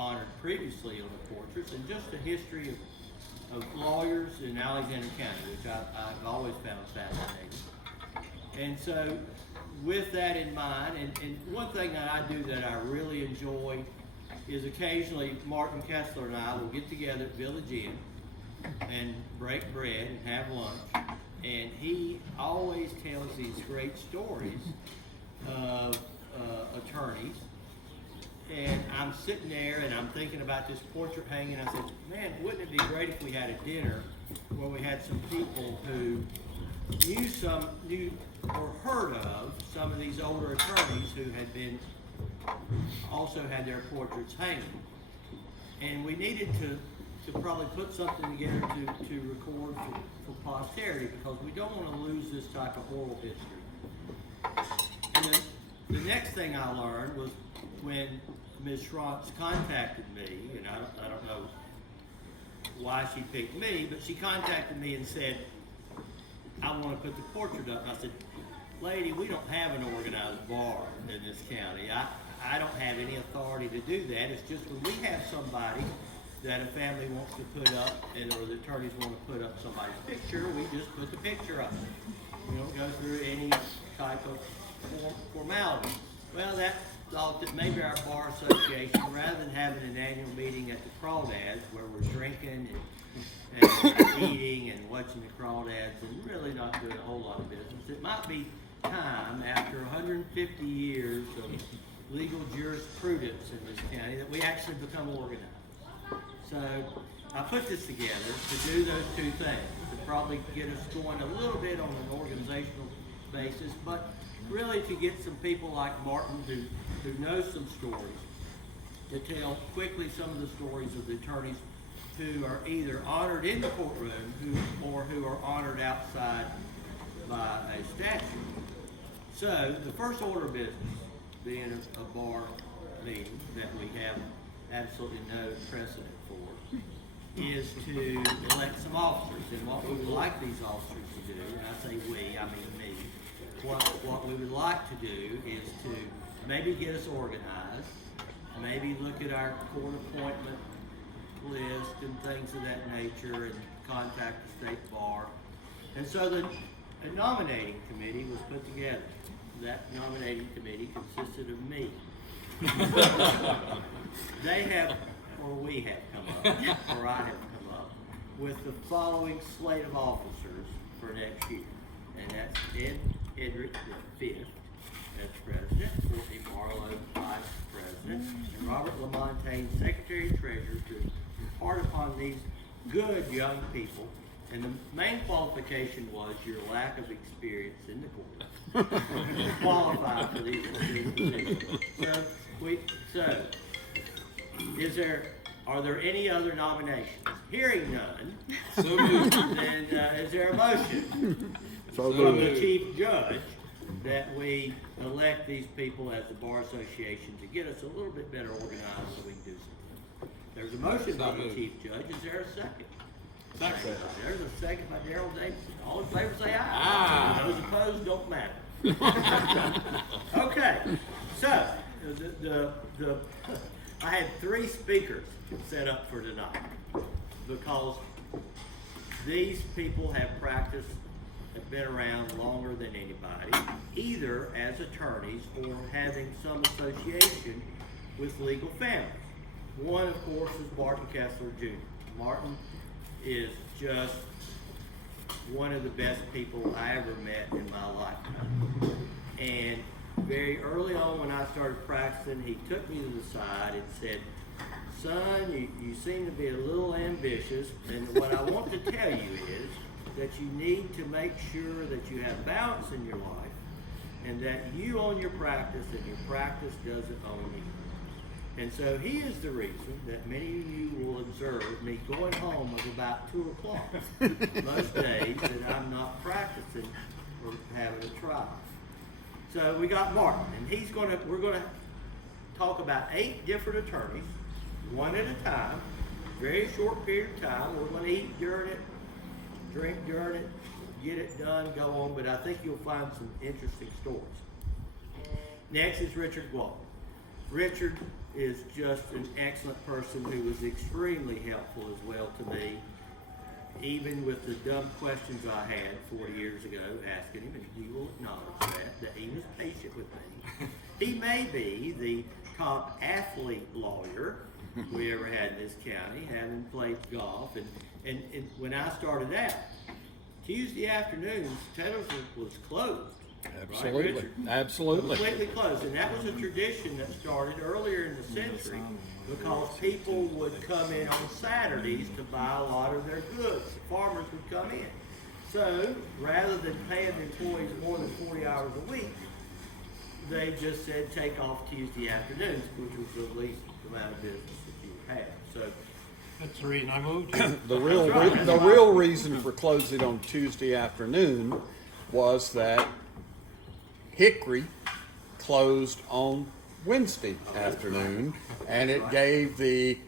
honored previously on the portraits, and just the history of lawyers in Alexander County, which I've always found fascinating. And so with that in mind, and one thing that I do that I really enjoy is occasionally Martin Kessler and I will get together at Village Inn and break bread and have lunch. And he always tells these great stories of attorneys. And I'm sitting there and I'm thinking about this portrait hanging. I said, man, wouldn't it be great if we had a dinner where we had some people who knew or heard of some of these older attorneys who also had their portraits hanging. And we needed to probably put something together to record for posterity, because we don't want to lose this type of oral history. And then the next thing I learned was when Ms. Schrantz contacted me, and I don't know why she picked me, but she contacted me and said, I want to put the portrait up. And I said, lady, we don't have an organized bar in this county. I don't have any authority to do that. It's just when we have somebody that a family wants to put up, or the attorneys want to put up somebody's picture, we just put the picture up. We don't go through any type of formality. Well, that thought that maybe our bar association, rather than having an annual meeting at the Crawdads where we're drinking and eating and watching the Crawdads and really not doing a whole lot of business, it might be time, after 150 years of legal jurisprudence in this county, that we actually become organized. So I put this together to do those two things, to probably get us going a little bit on an organizational basis, but really to get some people like Martin who knows some stories, to tell quickly some of the stories of the attorneys who are either honored in the courtroom or who are honored outside by a statute. So the first order of business, being a bar meeting that we have absolutely no precedent for, is to elect some officers. And what we would like these officers to do, and I say we, I mean me, what we would like to do is to maybe get us organized, maybe look at our court appointment list and things of that nature, and contact the state bar. And so a nominating committee was put together. That nominating committee consisted of me. They have, or we have come up, or I have come up, with the following slate of officers for next year. And that's Ed Edrick V as president, Courtney Barlow vice president, and Robert Lamontagne secretary treasurer, to impart upon these good young people. And the main qualification was your lack of experience in the court to qualify for these positions. Are there any other nominations? Hearing none, then is there a motion from the chief judge that we elect these people as the Bar Association to get us a little bit better organized so we can do something? There's a motion by the chief judge. Is there a second? Second. There's a second by Darrell Davidson. All in favor say aye. Those opposed don't matter. Okay, so I had 3 speakers set up for tonight because these people have practiced, have been around longer than anybody, either as attorneys or having some association with legal families. One, of course, is Martin Kessler Jr. Martin is just one of the best people I ever met in my lifetime. And very early on when I started practicing, he took me to the side and said, son, you seem to be a little ambitious, and what I want to tell you is that you need to make sure that you have balance in your life, and that you own your practice and your practice doesn't own you. And so he is the reason that many of you will observe me going home at about 2 o'clock most days that I'm not practicing or having a trial. So we got Martin, and we're gonna talk about 8 different attorneys, one at a time, very short period of time. We're gonna eat during it, drink during it, get it done, go on, but I think you'll find some interesting stories. Next is Richard Gwaltney. Richard is just an excellent person who was extremely helpful as well to me, even with the dumb questions I had 40 years ago asking him, and he will acknowledge that he was patient with me. He may be the top athlete lawyer we ever had in this county, having played golf. And when I started out, Tuesday afternoons, Taylorsville was closed. Absolutely, right, Richard? absolutely. Completely closed, and that was a tradition that started earlier in the century because people would come in on Saturdays to buy a lot of their goods. The farmers would come in. So rather than paying employees more than 40 hours a week, they just said take off Tuesday afternoons, which was the least amount of business that you would have. So That's the reason I moved. The real reason for closing on Tuesday afternoon was that Hickory closed on Wednesday afternoon, and it gave the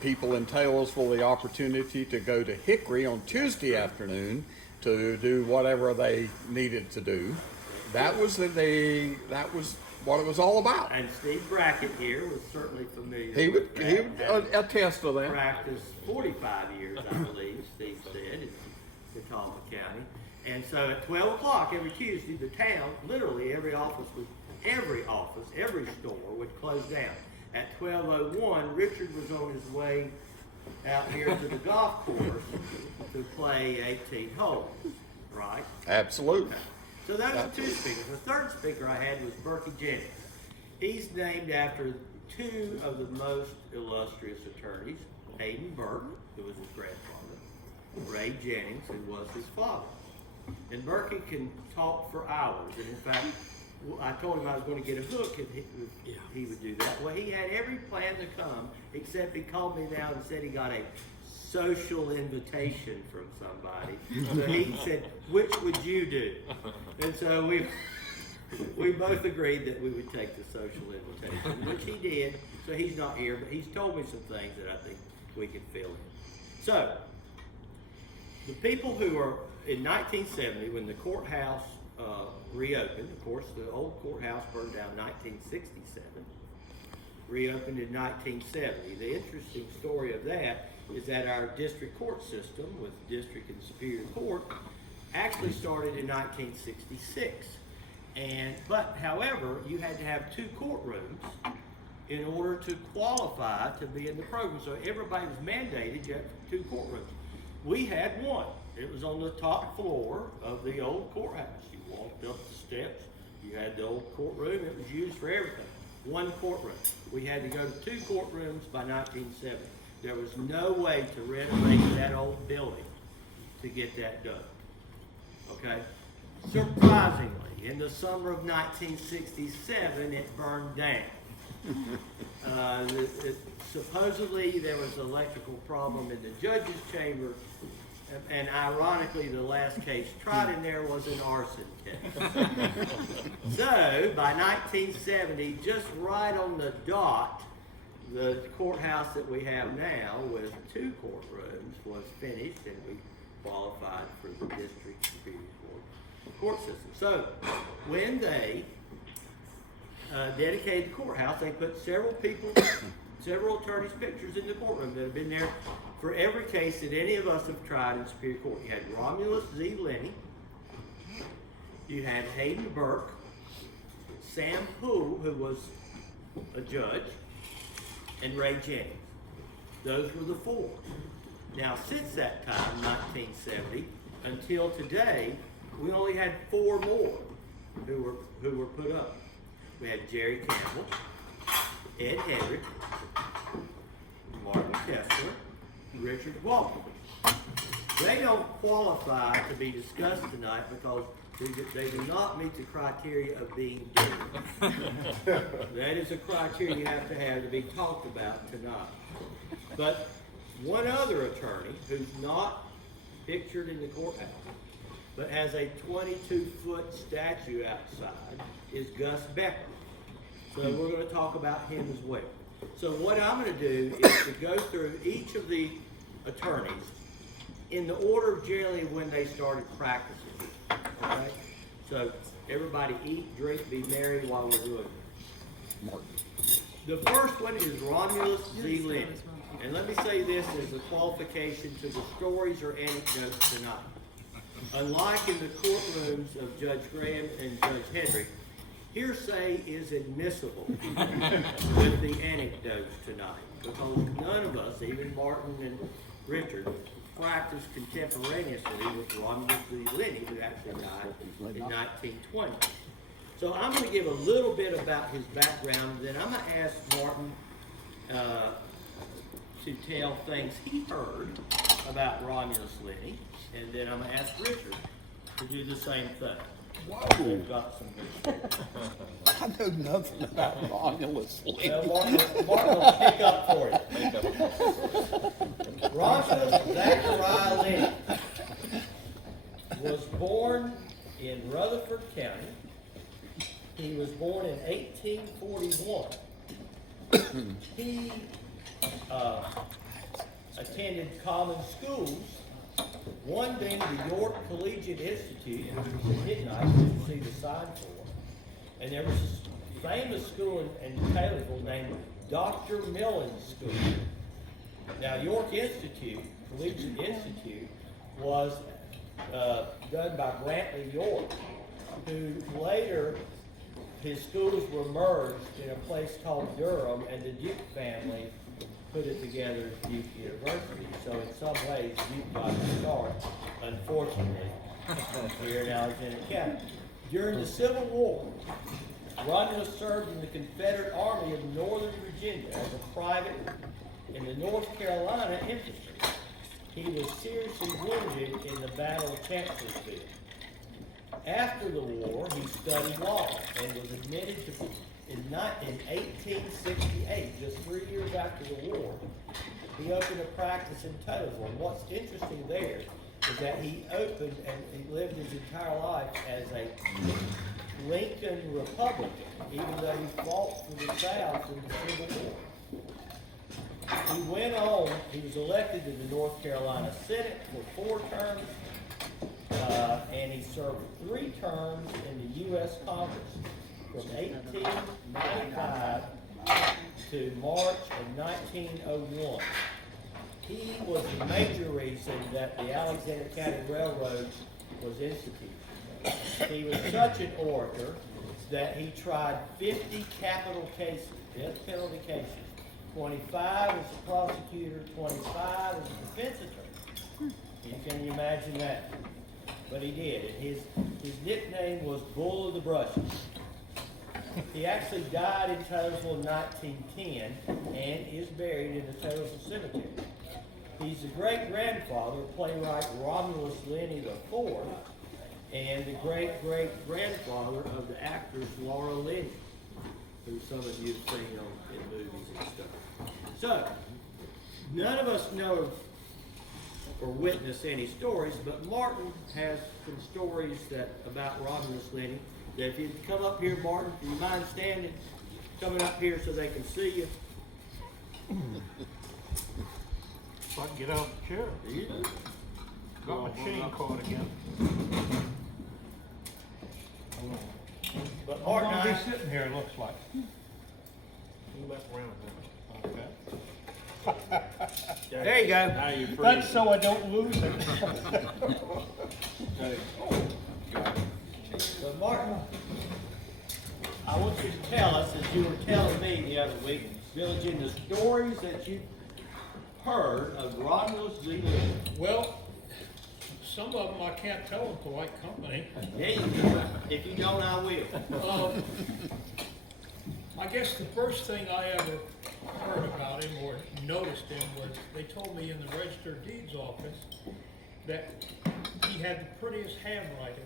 people in Taylorsville the opportunity to go to Hickory on Tuesday afternoon to do whatever they needed to do. That was what it was all about. And Steve Brackett here was certainly familiar. He would with that. attest to that. Practiced 45 years, I believe, Steve said, in Catawba County. And so at 12 o'clock every Tuesday, the town, literally every store would close down. At 12:01, Richard was on his way out here to the golf course to play 18 holes, right? Absolutely. So those are two speakers. The third speaker I had was Berkey Jennings. He's named after two of the most illustrious attorneys, Hayden Burke, who was his grandfather, Ray Jennings, who was his father. And Berkey can talk for hours. And in fact, I told him I was going to get a book and he would do that. Well, he had every plan to come, except he called me now and said he got a social invitation from somebody. So he said, which would you do? And so we both agreed that we would take the social invitation, which he did. So he's not here, but he's told me some things that I think we can fill in. So the people who are in 1970, when the courthouse reopened, of course, the old courthouse burned down in 1967, reopened in 1970. The interesting story of that is that our district court system with district and superior court actually started in 1966. But however, you had to have two courtrooms in order to qualify to be in the program. So everybody was mandated you had two courtrooms. We had one. It was on the top floor of the old courthouse. You walked up the steps, you had the old courtroom, it was used for everything. One courtroom. We had to go to two courtrooms by 1970. There was no way to renovate that old building to get that done. Okay? Surprisingly, in the summer of 1967, it burned down. Supposedly there was an electrical problem in the judge's chamber, and ironically the last case tried in there was an arson case. So by 1970, just right on the dot, the courthouse that we have now with two courtrooms was finished, and we qualified for the district superior court system. So when they dedicated the courthouse, they put several attorneys' pictures in the courtroom that have been there for every case that any of us have tried in Superior Court. You had Romulus Z. Lenny, you had Hayden Burke, Sam Poole, who was a judge, and Ray Jennings. Those were the four. Now, since that time, 1970, until today, we only had four more who were put up. We had Jerry Campbell, Ed Hedrick, Martin Kessler, Richard Walton. They don't qualify to be discussed tonight because they do not meet the criteria of being dead. That is a criteria you have to be talked about tonight. But one other attorney who's not pictured in the courthouse, but has a 22-foot statue outside, is Gus Becker. So we're going to talk about him as well. So what I'm going to do is to go through each of the attorneys in the order generally when they started practicing. Okay? So everybody eat, drink, be merry while we're doing it. The first one is Romulus Z. Lenny. And let me say this as a qualification to the stories or anecdotes tonight. Unlike in the courtrooms of Judge Graham and Judge Hedrick, hearsay is admissible with the anecdotes tonight, because none of us, even Martin and Richard, practiced contemporaneously with Romulus Z. Lenny, who actually died in 1920. So I'm going to give a little bit about his background, then I'm going to ask Martin to tell things he heard about Romulus Lenny, and then I'm going to ask Richard to do the same thing. Whoa. We've got some good stories. I know nothing about Romulus Lenny. Martin will pick up for you. Romulus Zachariah Lenny was born in Rutherford County. He was born in 1841. He attended common schools, one being the York Collegiate Institute, which was at midnight, you can see the sign for. And there was this famous school in Taylorsville named Dr. Millen's School. Now, York Institute, Collegiate Institute, was done by Brantley York, who later, his schools were merged in a place called Durham, and the Duke family put it together as Duke University. So in some ways, Duke got the start, unfortunately, here in Alexander County. During the Civil War, Romulus served in the Confederate Army of Northern Virginia as a private in the North Carolina infantry. He was seriously wounded in the Battle of Chancellorsville. After the war, he studied law and was admitted to, in 1868, just 3 years after the war, he opened a practice in Taylorsville. And what's interesting there is that he opened and he lived his entire life as a Lincoln Republican, even though he fought for the South in the Civil War. He went on, he was elected to the North Carolina Senate for 4 terms, and he served 3 terms in the U.S. Congress from 1895 to March of 1901. He was the major reason that the Alexander County Railroad was instituted. He was such an orator that he tried 50 capital cases, death penalty cases, 25 as a prosecutor, 25 as a defense attorney. Can you imagine that? But he did. And his nickname was Bull of the Brushes. He actually died in Taylorsville in 1910 and is buried in the Taylorsville Cemetery. He's the great-grandfather of playwright Romulus Lenny IV and the great-great-grandfather of the actress Laura Linney, who some of you have seen in movies and stuff. So, none of us know or witness any stories, but Martin has some stories about Romulus Lenny. That if you'd come up here, Martin, do you mind standing, coming up here so they can see you? If I can get out of the chair. Got my chain caught again. But I'm Martin, gonna be sitting here, it looks like. Go back around Okay. there you go. now you're free. That's so I don't lose it. But Martin, I want you to tell us, as you were telling me the other week, Village, in the stories that you've heard of Romulus Z. Lenny. Well, some of them I can't tell in polite company. There you go. If you don't, I will. I guess the first thing I ever heard about him or noticed him was they told me in the Register of Deeds office that he had the prettiest handwriting.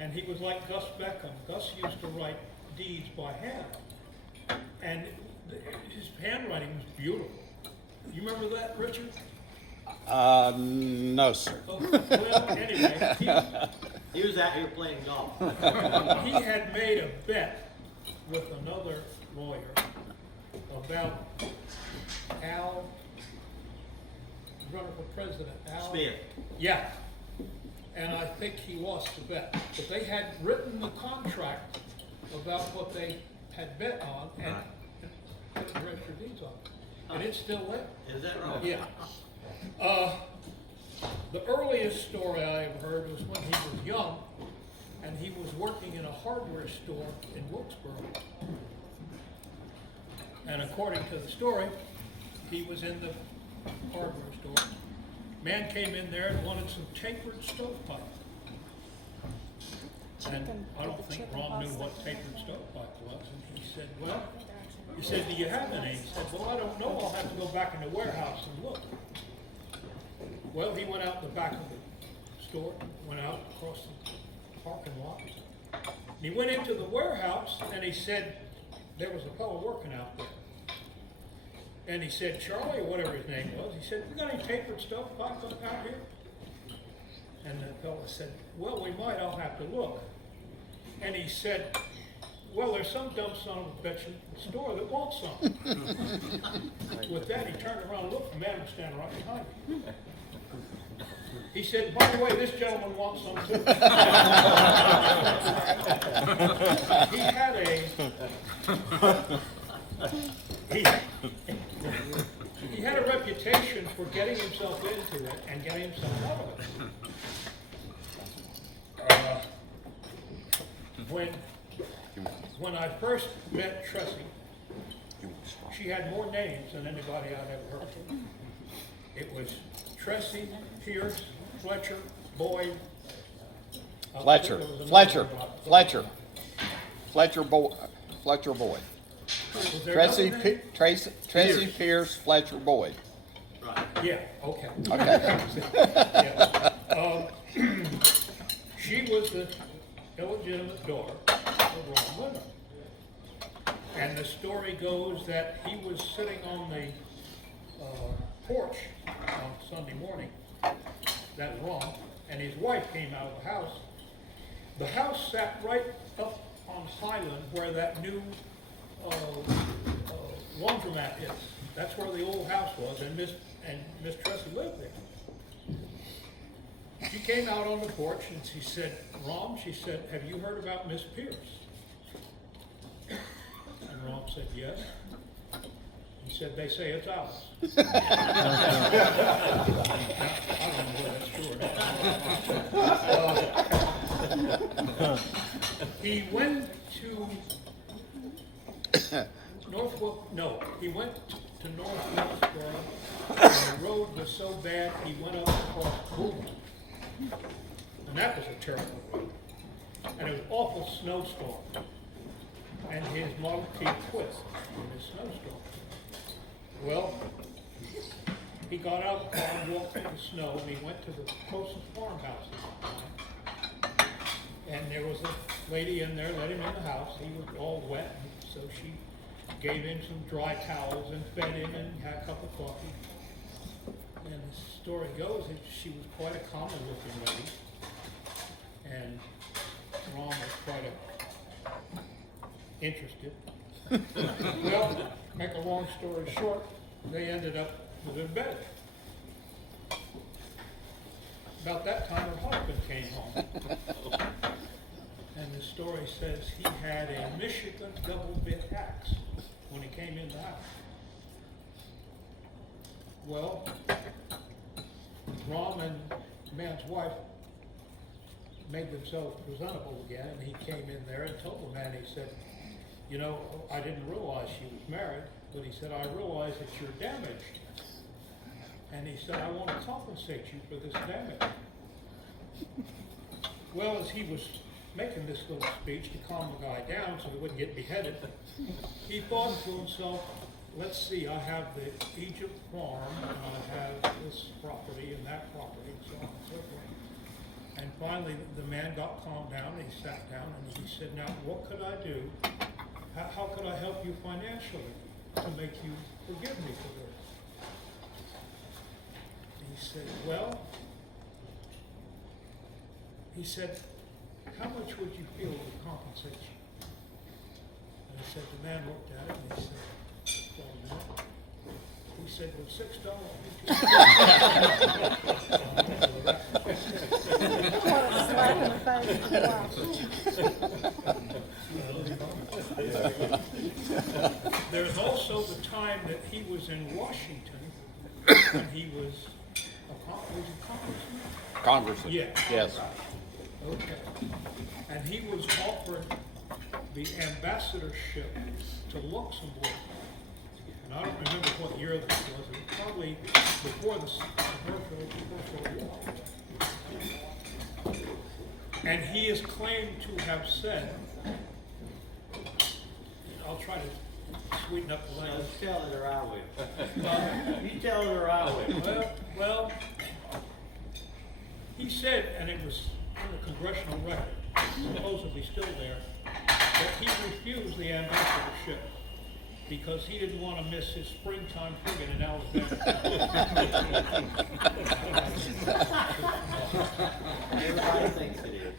And he was like Gus Beckham. Gus used to write deeds by hand. And his handwriting was beautiful. You remember that, Richard? No, sir. Oh, well, anyway, He was out here playing golf. he had made a bet with another lawyer about Al, running for president, Al Smith. Yeah, and I think he lost the bet. But they had written the contract about what they had bet on, and at the register of deeds office, and it's still there. Is that right? Yeah. The earliest story I ever heard was when he was young, and he was working in a hardware store in Wilkesboro. And according to the story, he was in the hardware store. Man came in there and wanted some tapered stovepipe. And I don't think Ron knew what tapered stovepipe was, and he said, well, he said, do you have any? He said, well, I don't know, I'll have to go back in the warehouse and look. Well, he went out the back of the store, went out across the parking lot. And he went into the warehouse and he said, there was a fellow working out there. And he said, Charlie, or whatever his name was, he said, we got any tapered stovepipe out here? And the fellow said, well, we might, I'll have to look. And he said, well, there's some dumb son of a bitch in the store that wants some. With that, he turned around and looked, the man was standing right behind him. He said, by the way, this gentleman wants some too. He had a reputation for getting himself into it and getting himself out of it. When I first met Tressie, she had more names than anybody I'd ever heard of. It was Tressie, Pierce, Fletcher, Boyd. Fletcher Boyd. Was there another name? Tracy Pierce, Fletcher Boyd. Yeah, okay. Okay. Yeah. She was the illegitimate daughter of Ron Leonard. And the story goes that he was sitting on the porch on Sunday morning, that Ron, and his wife came out of the house. The house sat right up on Highland where that new laundromat is. That's where the old house was, and Miss Tressie lived there. She came out on the porch and she said, Ron, she said, have you heard about Miss Pierce? And Ron said, yes. He said, they say it's ours. I don't know whether that's true or not. He went to he went to North Wilkesboro, and the road was so bad, he went up across Boone. And that was a terrible road. And it was an awful snowstorm. And his Model T quit in this snowstorm. Well, he got out of the car and walked through the snow, and he went to the closest farmhouse. And there was a lady in there, let him in the house. He was all wet, so she gave him some dry towels and fed him and had a cup of coffee. And the story goes that she was quite a common looking lady. And Ron was quite interested. Well, make a long story short, they ended up in bed. About that time, her husband came home. And the story says he had a Michigan double bit axe when he came in the house. Well, Ron and the man's wife made themselves presentable again, and he came in there and told the man, he said, you know, I didn't realize she was married, but he said, I realize that you're damaged. And he said, I want to compensate you for this damage. Well, as he was making this little speech to calm the guy down so he wouldn't get beheaded, he thought to himself, let's see, I have the Egypt farm, and I have this property and that property, and so on and so forth. And finally, the man got calmed down, and he sat down, and he said, now, what could I do? How could I help you financially to make you forgive me for this? He said, well, he said, how much would you feel would compensate you? And he said, the man looked at it and he said, well, no. He said, well, $6. There's also the was in Washington, and he was a congressman? Congressman. Yeah. Yes. Okay. And he was offered the ambassadorship to Luxembourg. And I don't remember what year this was. It was probably before the First World War. And he is claimed to have said, I'll try to sweeten up the language. Let's tell it or I will. You tell it or I will. Well, he said, and it was on the congressional record, supposedly still there, that he refused the ambassadorship because he didn't want to miss his springtime frigate in Alabama. Everybody thinks it is.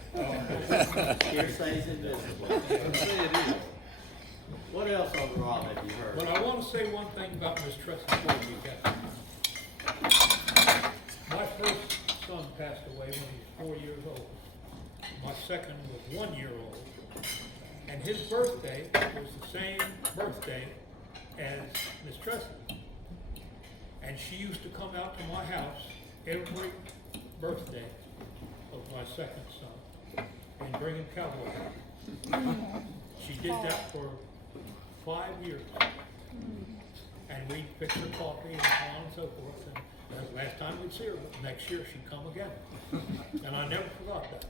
Hearsay's invisible. What else on the Rob have you heard? But I want to say one thing about Miss Tress before we get there. My first son passed away when he was 4 years old. My second was 1 year old. And his birthday was the same birthday as Miss Tress's. And she used to come out to my house every birthday of my second son and bring him cowboy hats. She did that for 5 years. And we'd fix her coffee and so on and so forth. And the last time we'd see her, next year she'd come again. And I never forgot that.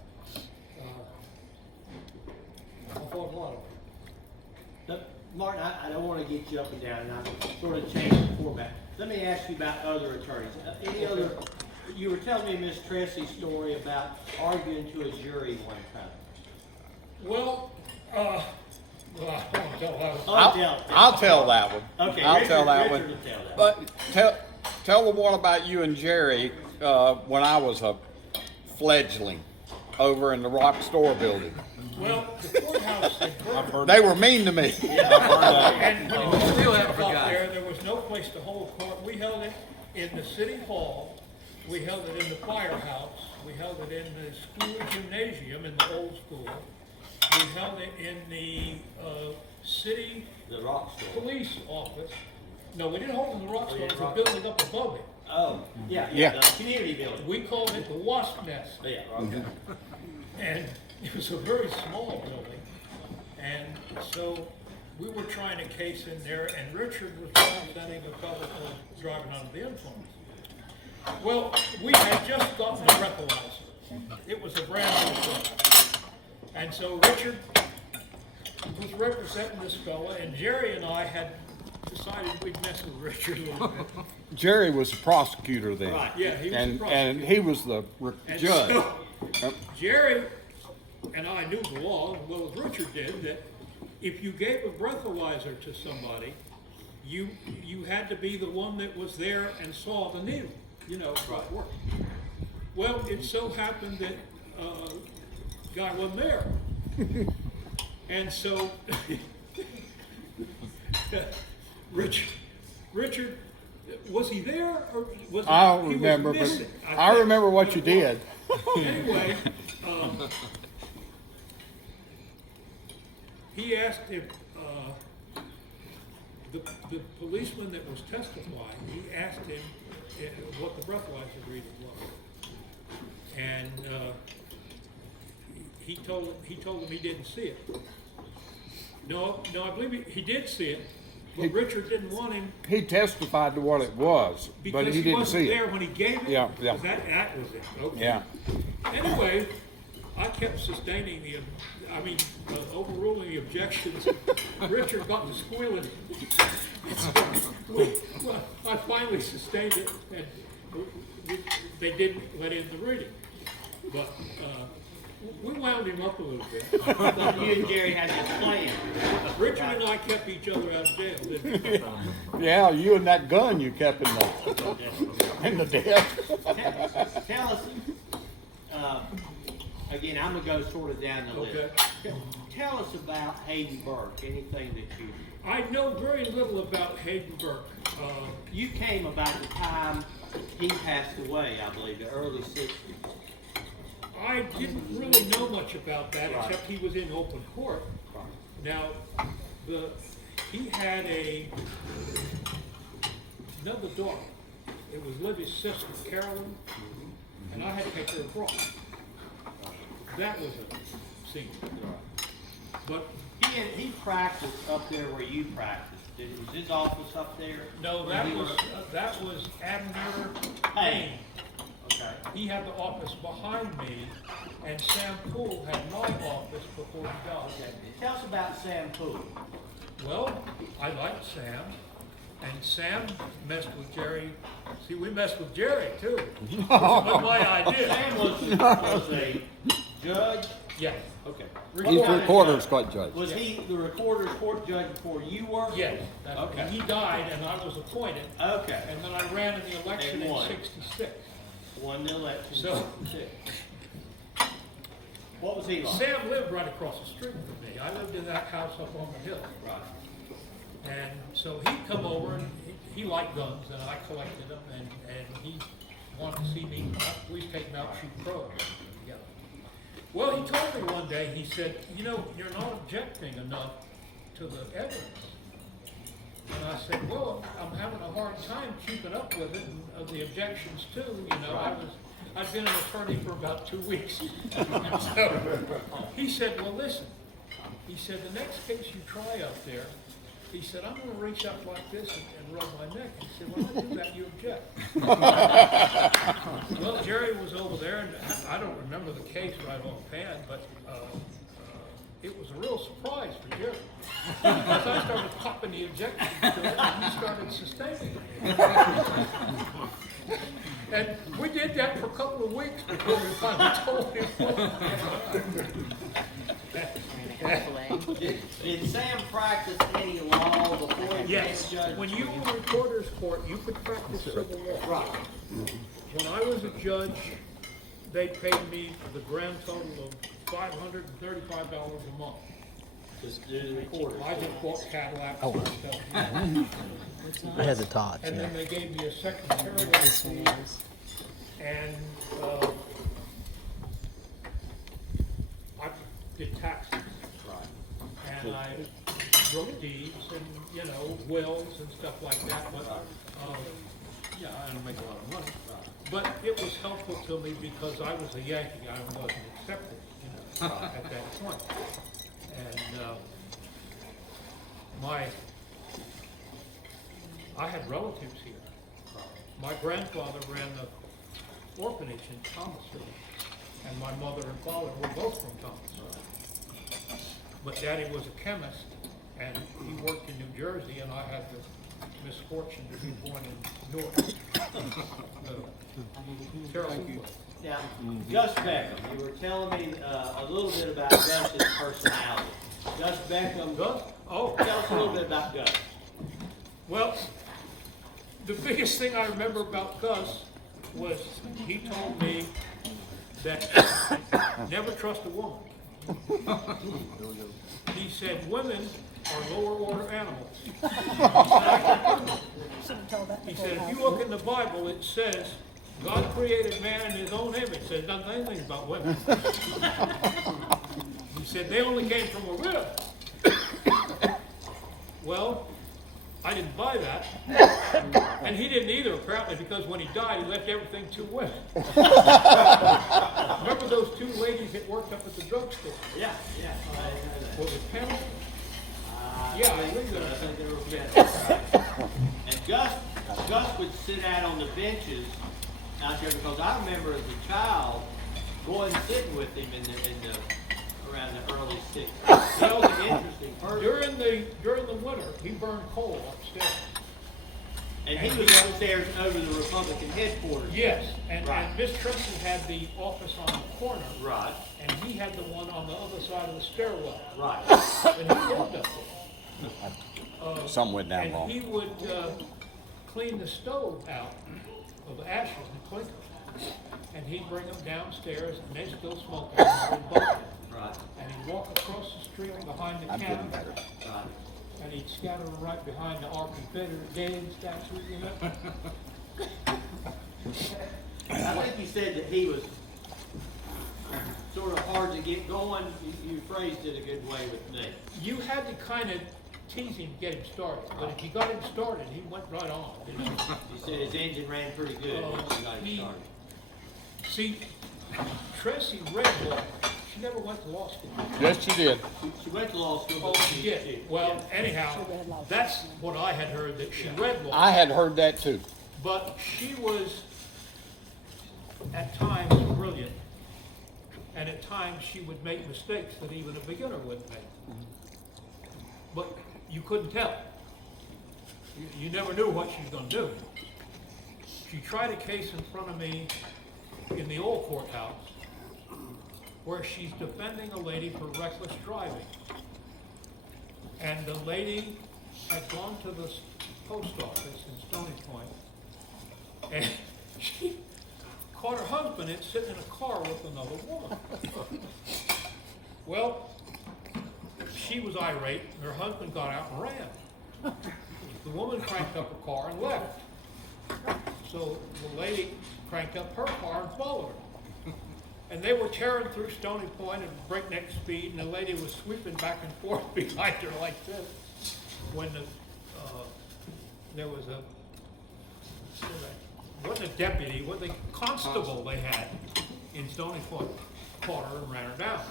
I thought a lot of it. But, Martin, I don't want to get you up and down, and I'm sort of changing the format. Let me ask you about other attorneys. Any other, you were telling me Miss Tressy's story about arguing to a jury one time. Well, I don't want to tell that one. I'll tell that one. Okay, I'll Richard, tell that Richard one. will tell that one. But tell the one about you and Jerry when I was a fledgling over in the Rock Store building. Well, the courthouse in Berkeley, They were mean to me. and when the still haven't forgotten. There was no place to hold court. We held it in the city hall. We held it in the firehouse. We held it in the school gymnasium in the old school. We held it in the city The Rock Store. police office. No, we didn't hold it in the rock store. It was a building up above it. Oh, yeah, Yeah. the community building. We called it the Wasp Nest. Yeah, okay. And it was a very small building. And so we were trying a case in there, and Richard was representing a fellow who was driving under the influence. Well, we had just gotten a breathalyzer. It was a brand new thing. And so Richard was representing this fella, and Jerry and I had decided we'd mess with Richard a little bit. Jerry was the prosecutor then. Right. Yeah, he was the And prosecutor. he was the And judge. so, Jerry and I knew the law as well as Richard did, that if you gave a breathalyzer to somebody, you had to be the one that was there and saw the needle, how it worked. Well, it so happened that guy wasn't there. And so Richard, was he there or was he? I don't he was remember, but missing, I think. remember what you did. Anyway, he asked if the policeman that was testifying, he asked him what the breathalyzer reading was, and he told him he didn't see it. No, I believe he did see it, but Richard didn't want him He testified to what it was, because but he didn't wasn't see there it. when he gave it. Yeah, yeah. That was it. Okay. Yeah. Anyway, I kept sustaining overruling the objections. Richard got to squealing. Well, I finally sustained it, and they didn't let in the reading. But we wound him up a little bit. But you and Jerry had this plan. Richard and I kept each other out of jail, didn't we? Yeah, you and that gun you kept in the desk. Tell us, again, I'm gonna go sort of down the list. Okay. Tell us about Hayden Burke, anything that I know very little about Hayden Burke. you came about the time he passed away, I believe, the early 60s. I didn't really know much about that, Right. except he was in open court. Now, he had another daughter. It was Libby's sister, Carolyn, and I had to take her abroad. That was a scene. But He practiced up there where you practiced. Was his office up there? no, Where that he was worked? Abner Payne. Payne. Okay. He had the office behind me, and Sam Poole had my office before he died. Okay. Tell us about Sam Poole. Well, I liked Sam, and Sam messed with Jerry. See, we messed with Jerry too, which was my idea. Sam was a judge. Yes. Okay. He's recorder's court judge. Was he the recorder's court judge before you were? Yes. Okay. He died, and I was appointed, Okay. and then I ran in the election And in won. '66. Won the election. So- What was he like? Sam lived right across the street from me. I lived in that house up on the hill. Right. And so he'd come over, and he liked guns, and I collected them, and he wanted to see me, we take him out shoot crows together. Well, he told me one day, he said, you know, you're not objecting enough to the evidence. And I said, well, I'm having a hard time keeping up with it, and of the objections too, you know, I'd been an attorney for about 2 weeks. And so, he said, well, listen, he said, the next case you try up there, he said, I'm gonna reach up like this and rub my neck. He said, when I do that, you object. Well, Jerry was over there, and I don't remember the case right offhand, but, it was a real surprise for Jerry. Because I started popping the objections to it, and he started sustaining it. And we did that for a couple of weeks before we finally told him. Did Sam practice any law before he became Yes, a judge? when you were in recorder's court, you could practice civil law. Right. When I was a judge, they paid me the grand total of $535 a month. Just do the recorder. I just bought Cadillacs and stuff. I had the Todd. And then they gave me a secretarial fee, and, I did taxes. And I wrote deeds and, you know, wills and stuff like that, but, yeah, I didn't make a lot of money. But it was helpful to me because I was a Yankee, I wasn't accepted, you know, at that point. And, I had relatives here. My grandfather ran the orphanage in Thomasville, and my mother and father were both from Thomasville. But Daddy was a chemist, and he worked in New Jersey, and I had the misfortune to be born in Newark. Terrible. Now, Gus Beckham, you were telling me a little bit about Gus's personality. Gus Beckham, Gus? Oh. tell us a little bit about Gus. Well, the biggest thing I remember about Gus was he told me that never trust a woman. He said women are lower order animals. He said if you look in the Bible, it says God created man in his own image. It says nothing anything about women. He said they only came from a rib. Well, I didn't buy that. And he didn't either, apparently, because when he died, he left everything to women. Remember those two ladies that worked up at the drugstore? Yeah, yeah. I didn't know that. Was it Pam? Yeah, I think they were good. And Gus would sit out on the benches out there because I remember as a child going and sitting with him in the around the early 60s. He was an interesting person. During the winter, he burned coal upstairs. And he was upstairs over the Republican headquarters. Yes, and Right. Miss Trimson had the office on the corner, Right, and he had the one on the other side of the stairwell. right. And he lived up there. Some went down And wrong. he would clean the stove out of ashes and clinker. And he'd bring them downstairs, and they still smoked out. Right, And he'd walk across the street behind the I'm counter, getting better. right. and he'd scatter them right behind our Confederate dead statues, you know? I think you said that he was sort of hard to get going. You phrased it a good way with me. You had to kind of tease him to get him started, but if you got him started, he went right on, you know. He said his engine ran pretty good once he got it He- started. See, Tracy Redlaw, she never went to law school. Yes, you did. She went to law school. Oh, but she did. Well, anyhow, that's what I had heard, that she read law. I had heard that too. But she was, at times, brilliant. And at times, she would make mistakes that even a beginner wouldn't make. But you couldn't tell. You never knew what she was gonna do. She tried a case in front of me in the old courthouse where she's defending a lady for reckless driving. And the lady had gone to the post office in Stony Point, and she caught her husband sitting in a car with another woman. Well, she was irate, and her husband got out and ran. The woman cranked up her car and left. So the lady cranked up her car and followed her. And they were tearing through Stony Point at breakneck speed, and the lady was sweeping back and forth behind her like this. When there was wasn't a deputy, what they, constable they had in Stony Point, caught her and ran her down.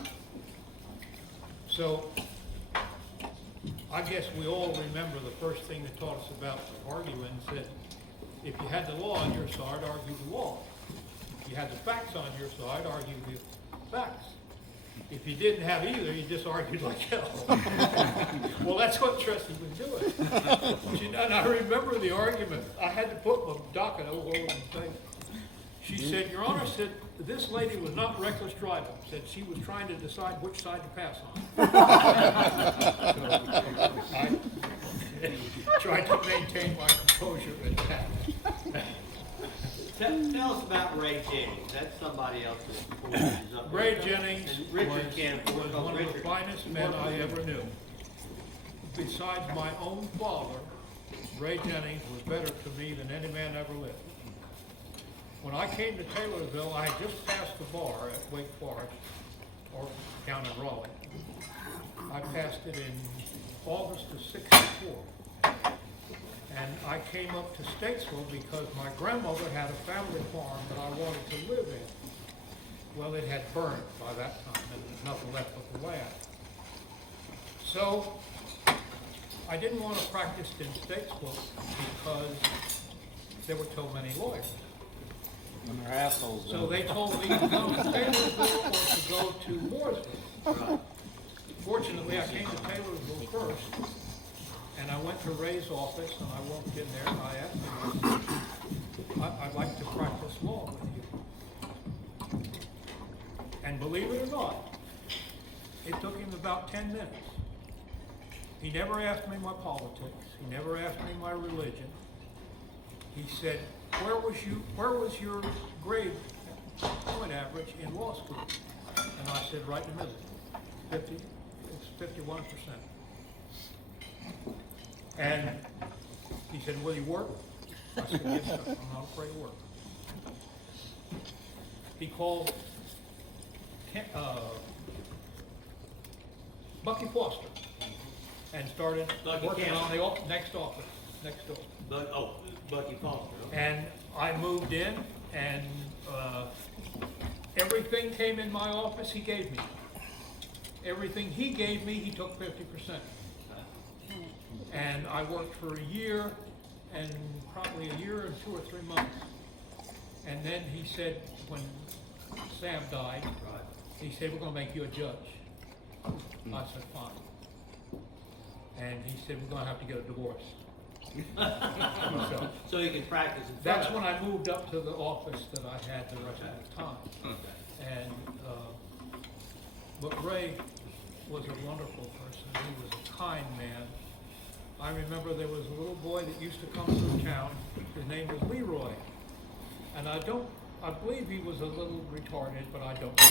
So, I guess we all remember the first thing that taught us about arguing said, if you had the law on your side, argue the law. If you had the facts on your side, argue the facts. If you didn't have either, you just argued like hell. Well, that's what Tracy was doing. And I remember the argument. I had to put my docket over and say, she said, Your Honor, said, this lady was not reckless driving. Said she was trying to decide which side to pass on. So I tried to maintain my composure at that. Tell us about Ray Jennings. That's somebody else that is up there. Ray Jennings And Richard can't afford was because one of the Richard- finest men I ever knew. Besides my own father, Ray Jennings was better to me than any man ever lived. When I came to Taylorsville, I had just passed the bar at Wake Forest, or down in Raleigh. I passed it in August of '64. And I came up to Statesville because my grandmother had a family farm that I wanted to live in. Well, it had burned by that time, and there was nothing left but the land. So, I didn't want to practice in Statesville because there were so many lawyers. And they're assholes. So they told me to come to Taylorsville or to go to Mooresville. Fortunately, I came to Taylorsville first, and I went to Ray's office, and I walked in there, and I asked him, I'd like to practice law with you. And believe it or not, it took him about 10 minutes. He never asked me my politics. He never asked me my religion. He said, where was your grade point average in law school? And I said, right in the middle, 51%. And he said, will you work? I said, yes, sir, I'm not afraid of work. He called Bucky Foster and started Bucky working Campbell. on the next office, next door. Bucky Foster. And I moved in, and everything came in my office he gave me. Everything he gave me, he took 50%. And I worked for a year, and probably a year and 2 or 3 months. And then he said, when Sam died, he said, we're gonna make you a judge. I said, fine. And he said, we're gonna have to get a divorce. So you can practice in front That's of when I moved up to the office that I had the rest of the time. And, but Ray was a wonderful person. He was a kind man. I remember there was a little boy that used to come through town. His name was Leroy. And I believe he was a little retarded, but I don't know.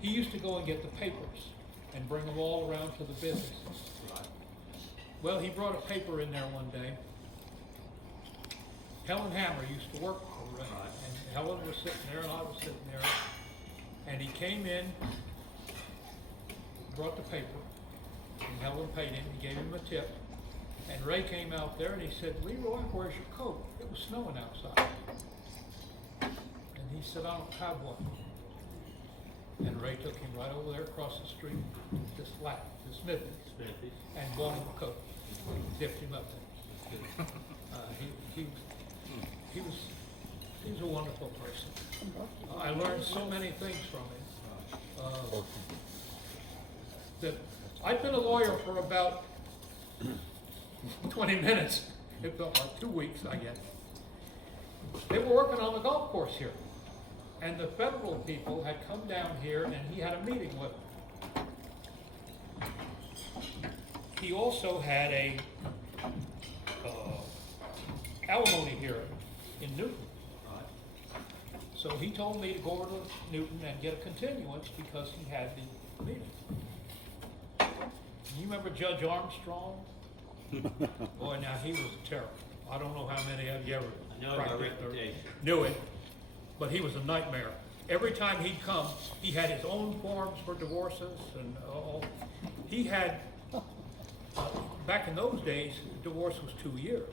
He used to go and get the papers and bring them all around to the business. Well, he brought a paper in there one day. Helen Hammer used to work for Ray, and Helen was sitting there and I was sitting there. And he came in, brought the paper, And Helen paid him, he gave him a tip. And Ray came out there and he said, "Leroy, where's your coat?" It was snowing outside. And he said, "I don't have one." And Ray took him right over there across the street to Smithy's, and bought him a coat. Dipped him up in it. He was a wonderful person. I learned so many things from him. That I'd been a lawyer for about 20 minutes. It felt like 2 weeks, I guess. They were working on the golf course here. And the federal people had come down here and he had a meeting with them. He also had a alimony hearing in Newton. So he told me to go over to Newton and get a continuance because he had the meeting. You remember Judge Armstrong? Boy, now he was terrible. I don't know how many of you ever knew it, but he was a nightmare. Every time he'd come, he had his own forms for divorces and he had, back in those days, divorce was 2 years.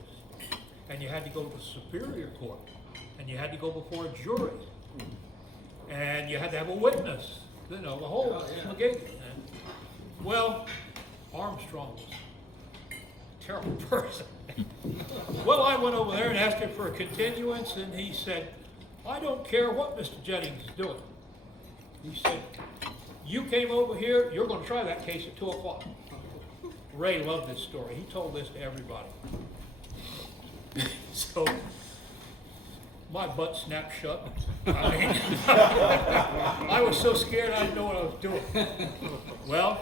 And you had to go to the Superior Court. And you had to go before a jury. And you had to have a witness. You know, the whole spaghetti. Well, Armstrong was a terrible person. Well, I went over there and asked him for a continuance, and he said, "I don't care what Mr. Jennings is doing." He said, "You came over here, you're going to try that case at 2 o'clock. Ray loved this story. He told this to everybody. So, my butt snapped shut. I mean, I was so scared I didn't know what I was doing. Well,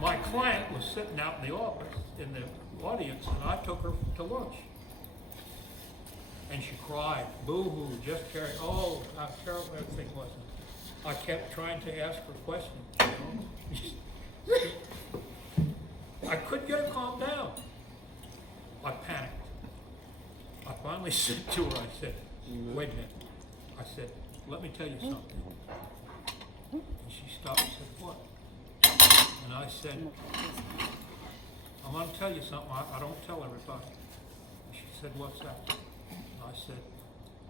my client was sitting out in the office, in the audience, and I took her to lunch. And she cried, boo-hoo, just carry, oh, how terrible everything was. I kept trying to ask her questions, you know. I couldn't get her calmed down. I panicked. I finally said to her, I said, "Wait a minute." I said, "Let me tell you something." And she stopped and said, "What?" And I said, "I'm going to tell you something I don't tell everybody." And she said, "What's that?" And I said,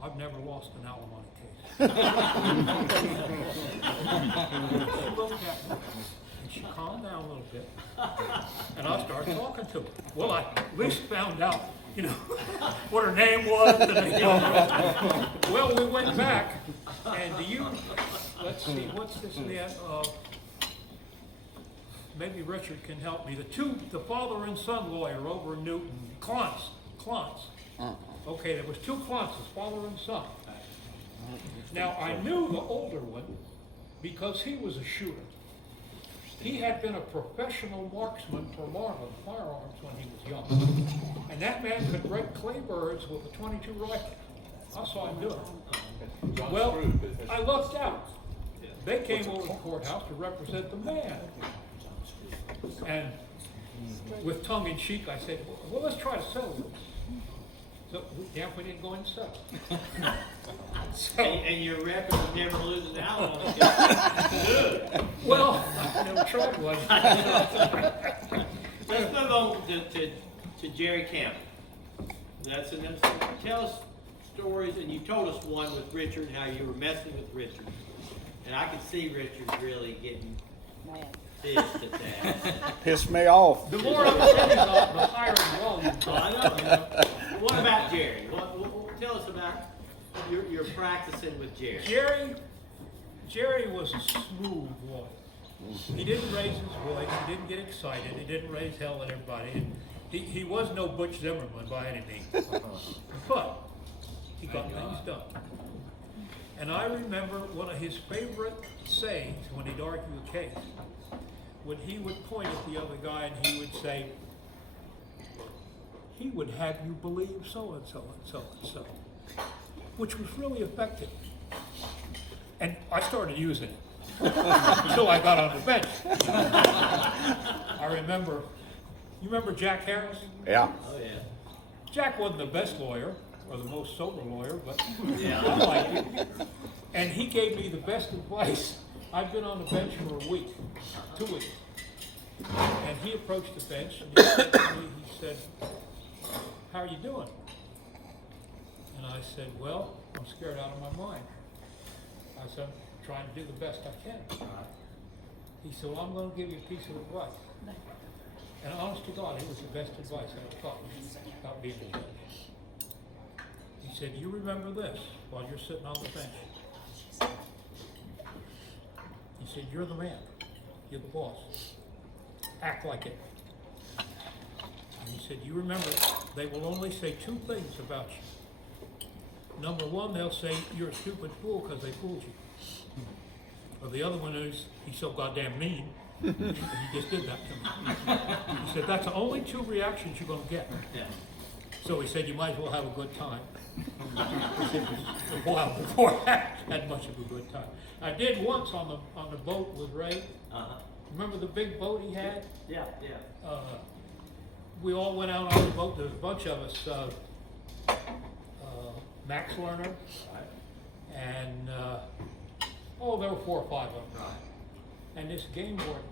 "I've never lost an alimony case." She looked at me, and she calmed down a little bit, and I started talking to her. Well, I at least found out, you know, what her name was. And, you know, well, we went back, and let's see, what's this man? Maybe Richard can help me. The father and son lawyer over in Newton, Clontz. Okay, there was 2 Clontzes, father and son. Now, I knew the older one because he was a shooter. He had been a professional marksman for Marlin Firearms when he was young. And that man could break clay birds with a .22 rifle. I saw him do it. Well, I lucked out. They came over to the courthouse to represent the man. And with tongue in cheek, I said, "Well, let's try to settle this." So, we didn't go in and settle. So, And your record of never losing alimony. well, I never tried one. Let's move on to Jerry Campbell. Tell us stories, and you told us one with Richard, how you were messing with Richard. And I could see Richard really getting pissed at that. Pissed me off. The more I'm sitting on, the higher the volume. I know. What about Jerry? Tell us about your practicing with Jerry. Jerry was a smooth lawyer. He didn't raise his voice. He didn't get excited. He didn't raise hell at everybody. He was no Butch Zimmerman by any means. But he got things done. And I remember one of his favorite sayings when he'd argue a case, when he would point at the other guy and he would say, "He would have you believe so and so and so and so," which was really effective. And I started using it until I got on the bench. I remember, you remember Jack Harris? Yeah. Oh, yeah. Jack wasn't the best lawyer or the most sober lawyer, but Yeah. I liked him. And he gave me the best advice. I've been on the bench for a week, 2 weeks. And he approached the bench and he said to me, he said, "How are you doing?" And I said, "Well, I'm scared out of my mind." I said, "I'm trying to do the best I can." He said, "Well, I'm going to give you a piece of advice." And honest to God, it was the best advice I ever got about being a judge. He said, "You remember this while you're sitting on the bench." He said, "You're the man. You're the boss. Act like it." And he said, "You remember, they will only say two things about you. Number one, they'll say you're a stupid fool because they fooled you. Or the other one is, he's so goddamn mean, he just did that to me." He said, "That's the only two reactions you're going to get." Yeah. So he said, "You might as well have a good time." It was a while before I had much of a good time. I did once on the boat with Ray. Uh-huh. Remember the big boat he had? Yeah, yeah. We all went out on the boat. There's a bunch of us. Max Lerner, and there were 4 or 5 of them. Right. And this game board.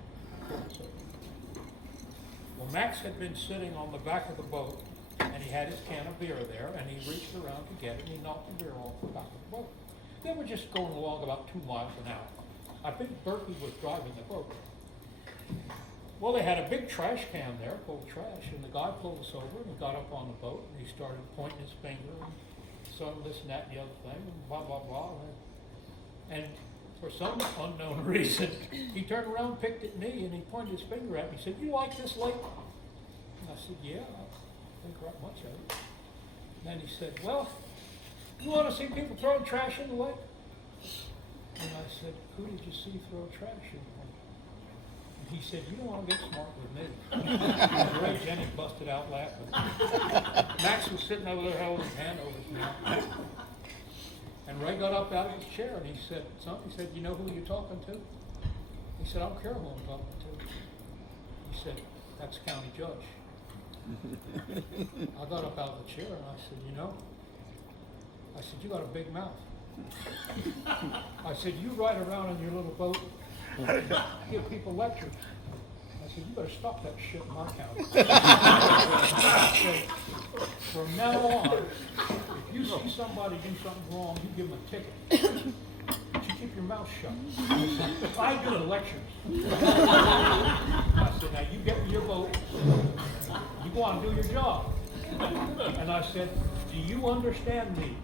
Well, Max had been sitting on the back of the boat, and he had his can of beer there, and he reached around to get it, and he knocked the beer off the back of the boat. They were just going along about 2 miles an hour. I think Berkey was driving the boat. Well, they had a big trash can there full of trash, and the guy pulled us over, and he got up on the boat, and he started pointing his finger, and some this and that and the other thing, and blah, blah, blah. And for some unknown reason, he turned around, picked at me, and he pointed his finger at me. He said, "You like this lake?" And I said, "Yeah, I think right much of it." And then he said, "Well, you want to see people throwing trash in the lake?" And I said, "Who did you see throw trash in the lake?" And he said, "You don't want to get smart with me." And Ray Jennings busted out laughing. Max was sitting over there holding his hand over his mouth. And Ray got up out of his chair and he said, "Something." He said, "You know who you're talking to?" He said, "I don't care who I'm talking to." He said, "That's county judge." I got up out of the chair and I said, I said, "You got a big mouth." I said, "You ride around in your little boat, give people lectures." I said, "You better stop that shit in my county." I said, "From now on, if you see somebody do something wrong, you give them a ticket. But you keep your mouth shut." I said, "I do the lectures." I said, "Now you get in your boat, you go on and do your job." And I said, "Do you understand me?"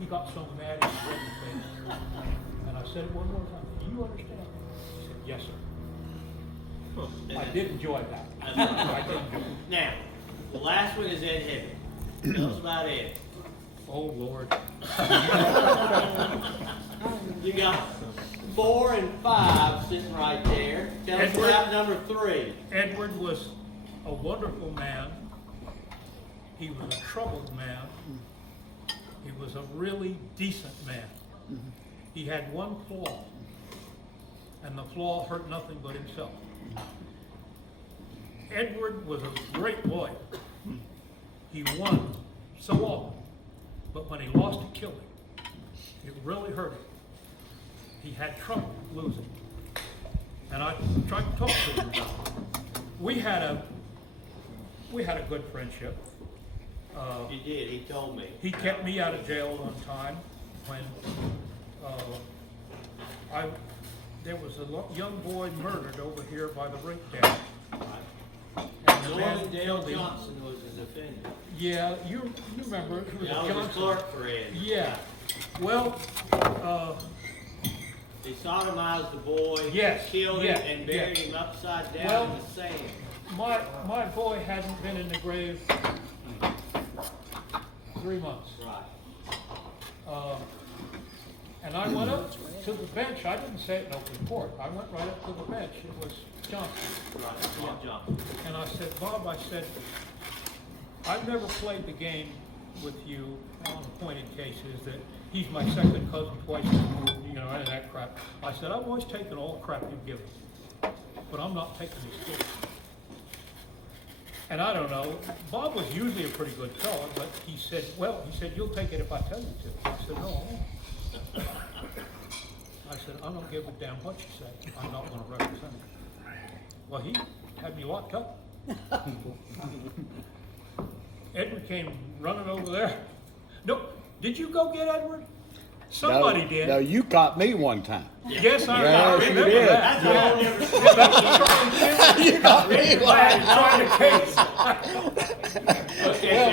He got so mad he was red in the face. And I said it one more time, "Do you understand me?" He said, "Yes, sir." I did enjoy that. I did enjoy it. Now, the last one is Ed Hibbett. Tell us about Ed. Oh, Lord. You got 4 and 5 sitting right there. Tell us Edward. about number 3. Edward was a wonderful man. He was a troubled man. He was a really decent man. He had one flaw, and the flaw hurt nothing but himself. Edward was a great lawyer. He won so often, but when he lost, it killed him. It really hurt him. He had trouble losing. And I tried to talk to him about it. We had a good friendship. You did, he told me. He kept me out of jail one time when there was a young boy murdered over here by the rink dam. And the man Norman Dale killed him. Johnson was his offender. Yeah, you remember, he was Yeah, a I was a Johnson. clerk for Ed. Yeah, well, They sodomized the boy, Yes, killed him, yeah, and buried yeah. him upside down Well, in the sand. my boy hadn't been in the grave 3 months. Right. And I went up to the bench. I didn't say it in open court. I went right up to the bench. It was Johnson. Right, Bob Johnson. And I said, "Bob," I said, "I've never played the game with you on appointed cases that he's my second cousin twice removed, any of that crap." I said, "I've always taken all the crap you've given me, but I'm not taking these kids." And I don't know, Bob was usually a pretty good fellow, but he said, "You'll take it if I tell you to." I said, "No, I won't." I said, "I don't give a damn what you say. I'm not going to represent you." Well, he had me locked up. Edward came running over there. No, did you go get Edward? Somebody No, did. No, you caught me one time. Yes, I Yes, you remember did. that. That's all never. You got me Trying to case.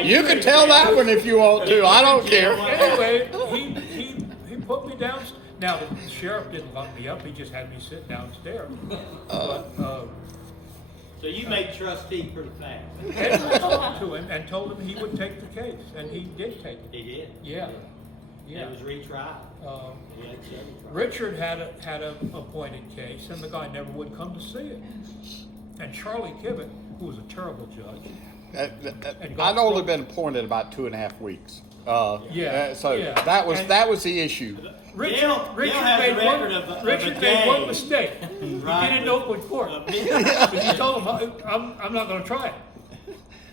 You can tell that one if you want to. I don't care. Anyway, he put me down. Now, the sheriff didn't lock me up, he just had me sit downstairs. But, So you made trustee pretty fast. Edward talked to him and told him he would take the case, and he did take it. He did. Yeah, It yeah. was retried. He had several trials. Richard had a appointed case, and the guy never would come to see it. And Charlie Kivett, who was a terrible judge, I'd only been appointed about 2.5 weeks. Yeah, So yeah. that And- was the issue. Richard Dale has a record of Richard a made one day. mistake. He Right. did it in open court. A But he told him, I'm not gonna try it.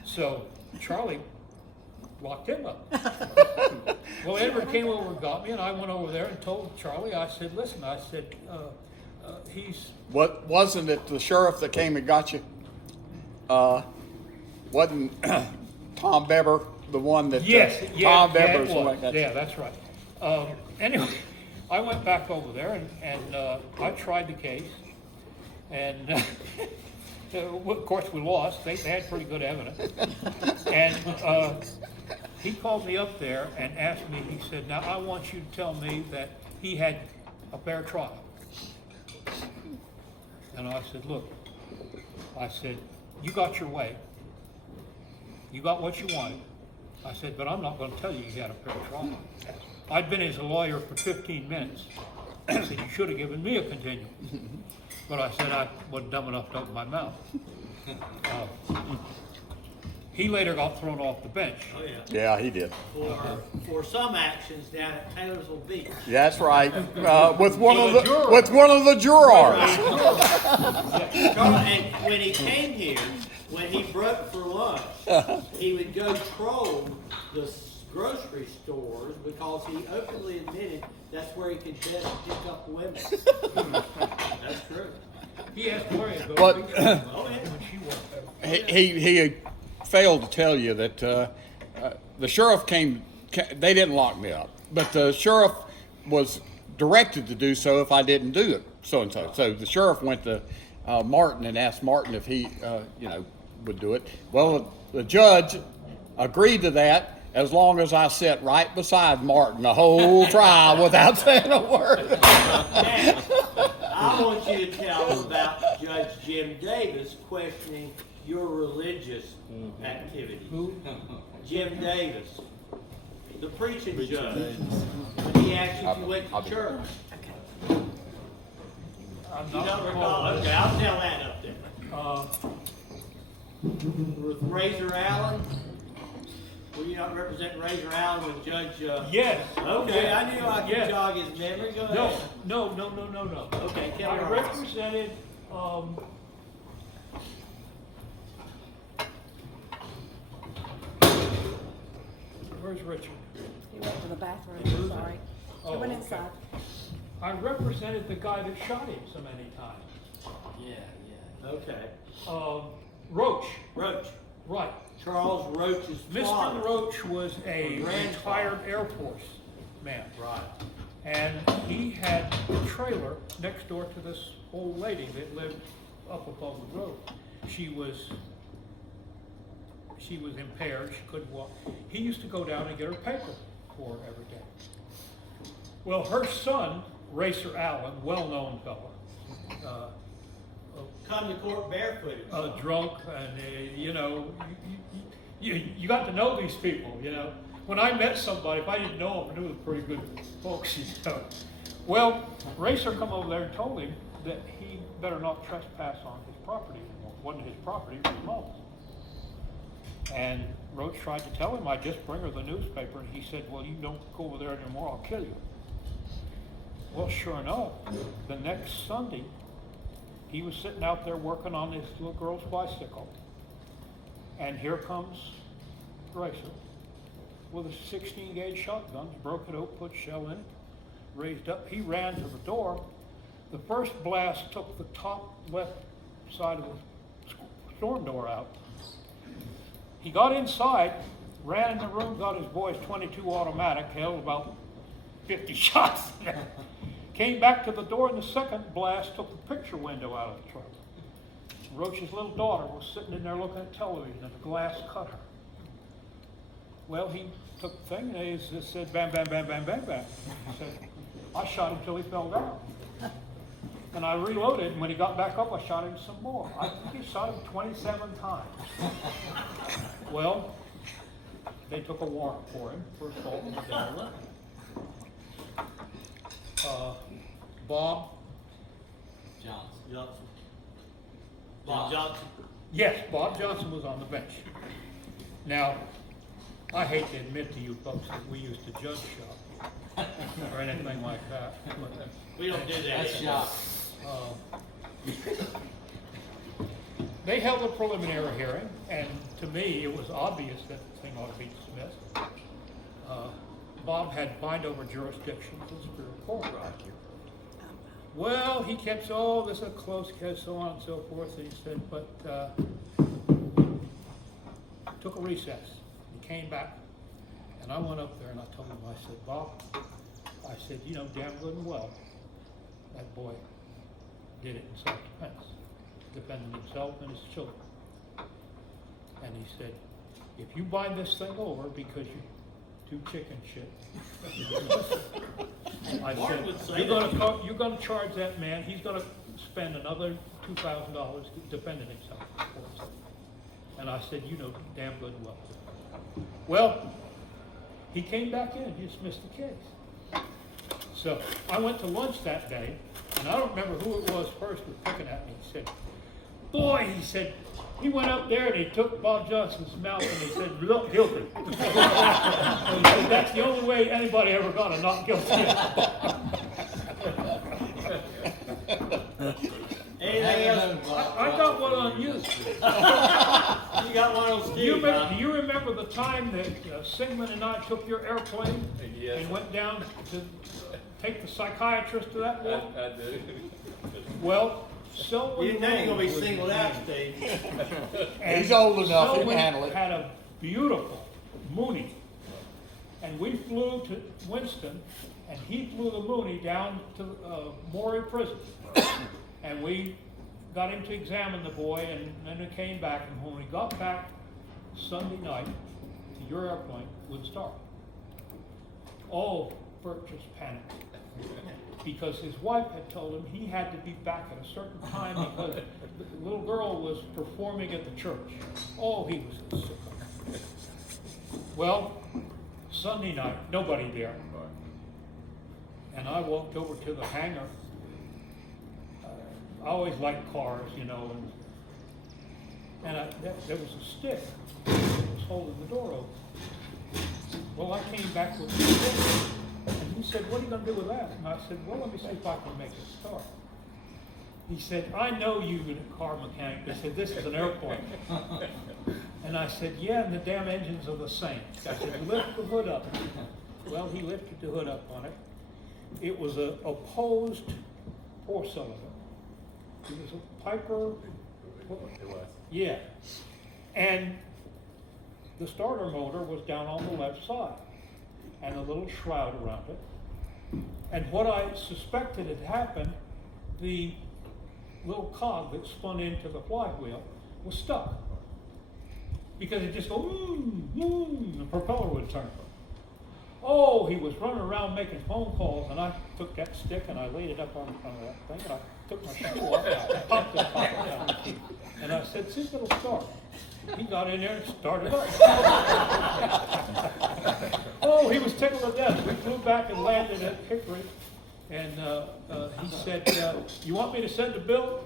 So Charlie locked him up. Well, Edward came over and got me, and I went over there and told Charlie, I said, listen, I said, he's, What wasn't it the sheriff that came and got you? Wasn't Tom Beber the one that? yes, yeah, Tom yeah, Beber's it the one was. that got you? Yeah, that's right. Anyway, I went back over there and I tried the case, and of course we lost. They had pretty good evidence, and he called me up there and asked me. He said, "Now I want you to tell me that he had a fair trial." And I said, "Look," I said, "you got your way. You got what you wanted." I said, "But I'm not going to tell you you had a fair trial." I'd been his lawyer for 15 minutes. I said, "You should have given me a continuance." But I said I wasn't dumb enough to open my mouth. He later got thrown off the bench. Oh, yeah. Yeah, he did. For some actions down at Taylorsville Beach. That's right. With one of The juror. the jurors. And when he came here, when he broke for lunch, he would go troll the grocery stores because he openly admitted that's where he could best pick up women. That's true. He asked Gloria to go But- Oh, yeah. when she worked there. He failed to tell you that the sheriff came. They didn't lock me up, but the sheriff was directed to do so if I didn't do it. So and so. So the sheriff went to Martin and asked Martin if he, would do it. Well, the judge agreed to that as long as I sat right beside Martin the whole trial without saying a word. Now, I want you to tell us about Judge Jim Davis questioning your religious activities. Who? Jim Davis, the preaching judge, when he asked you if you went to church. I'm You not don't recall? recalling Okay, this. I'll tell that up there. With Razor Allen, were you not representing Razor Allen with Judge? Yes. Okay, Yeah. I knew I could Yes. jog his memory. Go No, ahead. no. Okay, tell me. I all right. represented, where's Richard? He went to the bathroom, sorry. Oh, He went okay. inside. I represented the guy that shot him so many times. Yeah. Okay. Roach, Roach. right. Charles Roach's Mr. father. Roach was a Grandfather. retired Air Force man. Right. And he had a trailer next door to this old lady that lived up above the road. She was impaired, she couldn't walk. He used to go down and get her paper for her every day. Well, her son, Racer Allen, well-known fellow, Come to court barefooted. drunk, and you got to know these people. When I met somebody, if I didn't know them, I knew they were pretty good folks. Well, Racer come over there and told him that he better not trespass on his property anymore. It wasn't his property, it was Mom's. And Roach tried to tell him, I'd just bring her the newspaper, and he said, well, you don't go over there anymore, I'll kill you. Well, sure enough, the next Sunday, he was sitting out there working on his little girl's bicycle. And here comes Racer with a 16 gauge shotgun, broke it open, put shell in it, raised up. He ran to the door. The first blast took the top left side of the storm door out. He got inside, ran in the room, got his boy's .22 automatic, held about 50 shots in there. Came back to the door, and the second blast took the picture window out of the truck. Roach's little daughter was sitting in there looking at television, and the glass cut her. Well, he took the thing, and he just said, bam, bam, bam, bam, bam, bam. He said, I shot him till he fell down. And I reloaded, and when he got back up, I shot him some more. I think he shot him 27 times. Well, they took a warrant for him for assault and battery. Bob? Johnson. Bob Johnson. Yes, Bob Johnson was on the bench. Now, I hate to admit to you folks that we used to judge shop or anything like that. But, We don't do that. That's shot. they held a preliminary hearing, and to me, it was obvious that the thing ought to be dismissed. Bob had bind over jurisdiction to the Superior Court. Well, he kept, oh, this is a close case, so on and so forth, and he said, but, took a recess. He came back, and I went up there and I told him, I said, Bob, I said, you know damn good and well, that boy did it in self-defense, defending himself and his children. And he said, if you bind this thing over because you do chicken shit, I Martin would said, say you're gonna charge that man, he's gonna spend another $2,000 defending himself. And I said, you know damn good and well. Well, he came back in and dismissed the case. So I went to lunch that day, and I don't remember who it was first was picking at me. He said, boy, he said, he went up there and he took Bob Johnson's mouth and he said, look guilty. And he said, that's the only way anybody ever got a not guilty. Anything else? I got one on you. You got one on Steve, huh? Do you remember the time that Sigmund and I took your airplane and went down to take the psychiatrist to that one? I do. Well, Selwyn You know you're gonna be Road was singled his out, name. Steve. And He's old enough, he can Selwyn handle it. had a beautiful Mooney, and we flew to Winston, and he flew the Mooney down to Morey Prison, and we got him to examine the boy, and then we came back, and when we got back Sunday night to your airplane, wouldn't start. Oh, Bert just panicked. Because his wife had told him he had to be back at a certain time because the little girl was performing at the church. Oh, he was sick of it. Well, Sunday night, nobody there. And I walked over to the hangar. I always liked cars, you know, and there was a stick that was holding the door open. Well, I came back with the stick. And he said, what are you going to do with that? And I said, well, let me see if I can make it start. He said, I know you, a car mechanic. He said, this is an airplane. And I said, yeah, and the damn engines are the same. I said, lift the hood up. Well, he lifted the hood up on it. It was a opposed four-cylinder. It was a Piper. It was. Yeah. And the starter motor was down on the left side, and a little shroud around it. And what I suspected had happened, the little cog that spun into the flywheel was stuck. Because it just go, the propeller would turn. Oh, he was running around making phone calls, and I took that stick and I laid it up on that thing, and I took my shoe off, and I popped it down, and I said, see if it'll start. He got in there and started up. Oh, he was tickled to death. We flew back and landed at Hickory, and he said, you want me to send a bill?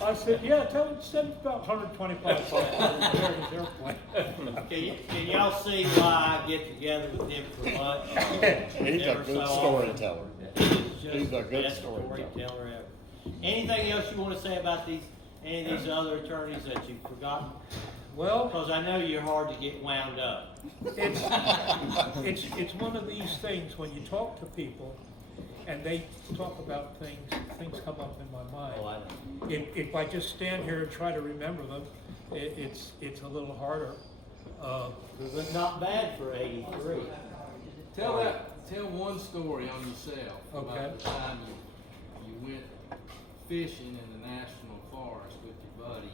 I said, yeah, tell him to send about $125 for his airplane. Can y'all see why I get together with him for lunch? He's a Ever good so often. storyteller. He's just He's a the good best storyteller. storyteller ever. Anything else you want to say about any of these other attorneys that you've forgotten? Well, Because I know you're hard to get wound up. it's one of these things when you talk to people and they talk about things come up in my mind. Oh, I know. If I just stand here and try to remember them, it's a little harder. It was not bad for 83. Tell one story on yourself Okay. about the time you went fishing in the national forest with your buddy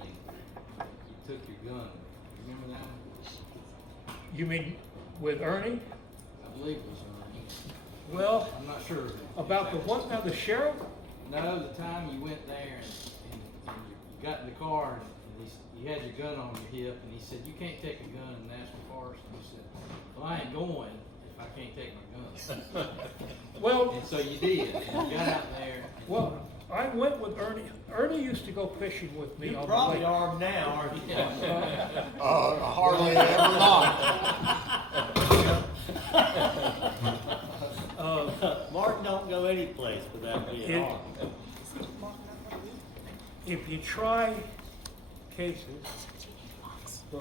and you took your gun. Remember that one? You mean with Ernie? I believe it was Ernie. Well, I'm not sure. about the what now, the sheriff? No, the time you went there and you got in the car and you had your gun on your hip and he said, you can't take a gun in the national forest. And you said, well, I ain't going if I can't take my gun. Well, And so you did. And you got out there. well, I went with Ernie. Ernie used to go fishing with me You're on probably the lake. armed now, aren't you? Hardly ever not. Martin don't go any place without being It- armed. If you try cases for,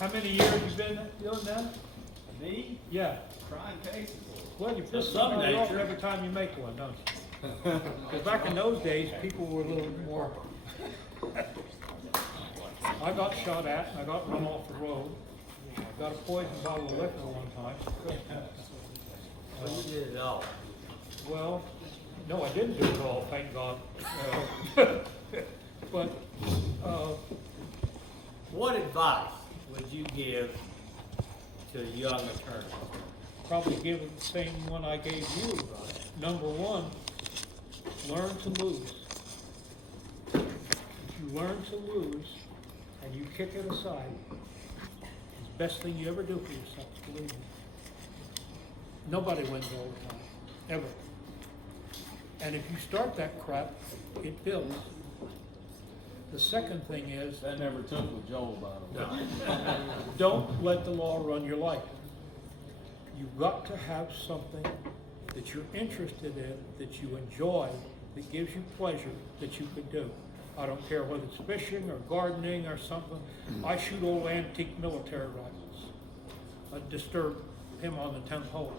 how many years you been doing that? Me? Yeah. Trying cases. Well, you piss some somebody off nature. every time you make one, don't you? Because back in those days, people were a little more. I got shot at and I got run off the road. I got a poison bottle of liquor one time. Well, you did it all. Well, no, I didn't do it all, thank God. But, What advice would you give to young attorneys? probably give it the same one I gave you. Number one, learn to lose. If you learn to lose and you kick it aside, it's the best thing you ever do for yourself, believe me. Nobody wins all the time, ever. And if you start that crap, it builds. The second thing is, That never took with Joel, by the way. don't let the law run your life. You've got to have something that you're interested in, that you enjoy, that gives you pleasure, that you could do. I don't care whether it's fishing or gardening or something. I shoot old antique military rifles. I disturb him on the 10th hole.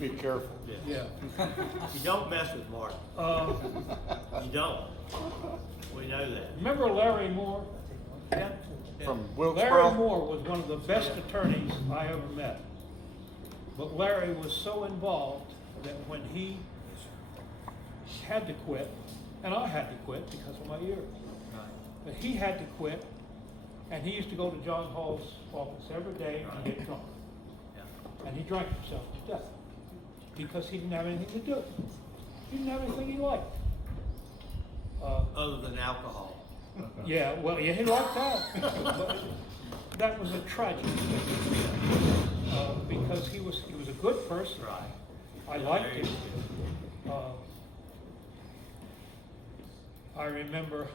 Be careful. Yeah. You don't mess with Martin. You don't. We know that. Remember Larry Moore? From Larry Wilkesboro? Moore was one of the best attorneys I ever met. But Larry was so involved that when he had to quit, and I had to quit because of my ear, but he had to quit, and he used to go to John Hall's office every day and get drunk. And he drank himself to death because he didn't have anything to do. He didn't have anything he liked. Other than alcohol. Yeah, well, yeah, he liked that. But that was a tragedy. Because he was a good person. Right. I liked him. I remember,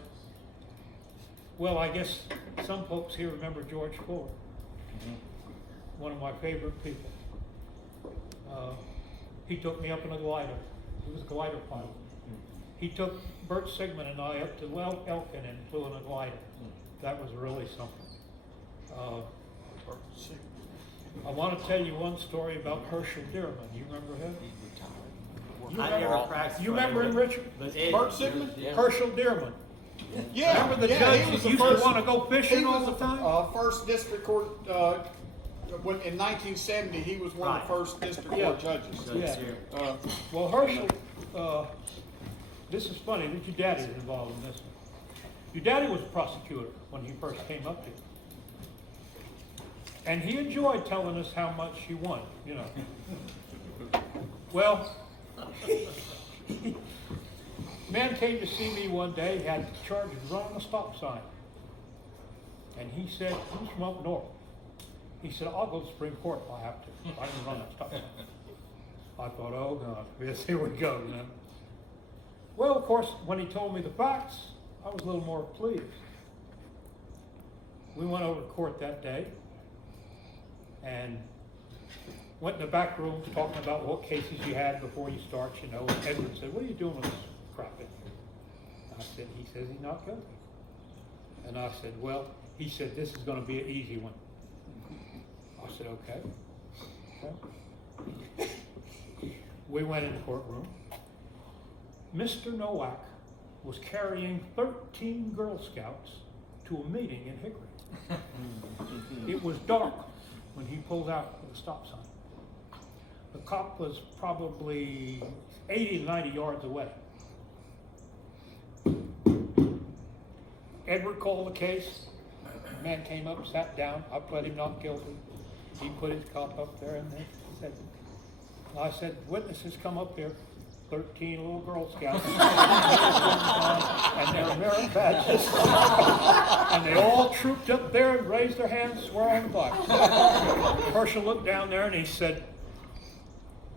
well, I guess some folks here remember George Fuller, one of my favorite people. He took me up in a glider. He was a glider pilot. He took Bert Sigmund and I up to Elkin and flew in a glider. That was really something. I want to tell you one story about Herschel Dearman. You remember him? You I remember- never practiced. You remember him, Richard? But Ed, Bert Sigmund? Herschel Dearman. Yeah. Remember the yeah, judge he was that the used first- to want to go fishing He all was the time? first district court, in 1970, he was one of the Right. first district Yeah. court judges. Yeah. Well, Herschel, this is funny that your daddy was involved in this. Your daddy was a prosecutor when he first came up here. And he enjoyed telling us how much he won, you know. Well, man came to see me one day, had charges running a stop sign. And he said, "Who's from up north?" He said, "I'll go to Supreme Court if I have to. I can run that stop sign." I thought, oh God, yes, here we go, you know. Well, of course, when he told me the facts, I was a little more pleased. We went over to court that day and went in the back room talking about what cases you had before you start, you know. And Edward said, "What are you doing with this crap in here?" I said, "He says he's not guilty." And I said, "Well," he said, "this is going to be an easy one." I said, okay. we went in the courtroom. Mr. Nowak was carrying 13 Girl Scouts to a meeting in Hickory. It was dark when he pulled out with a stop sign. The cop was probably 80 to 90 yards away. Edward called the case. The man came up, sat down. I pled him not guilty. He put his cop up there and they said, I said, witnesses come up here. 13 little Girl Scouts. And their merit badges. And they all trooped up there and raised their hands, swore on the Bible. Herschel looked down there and he said,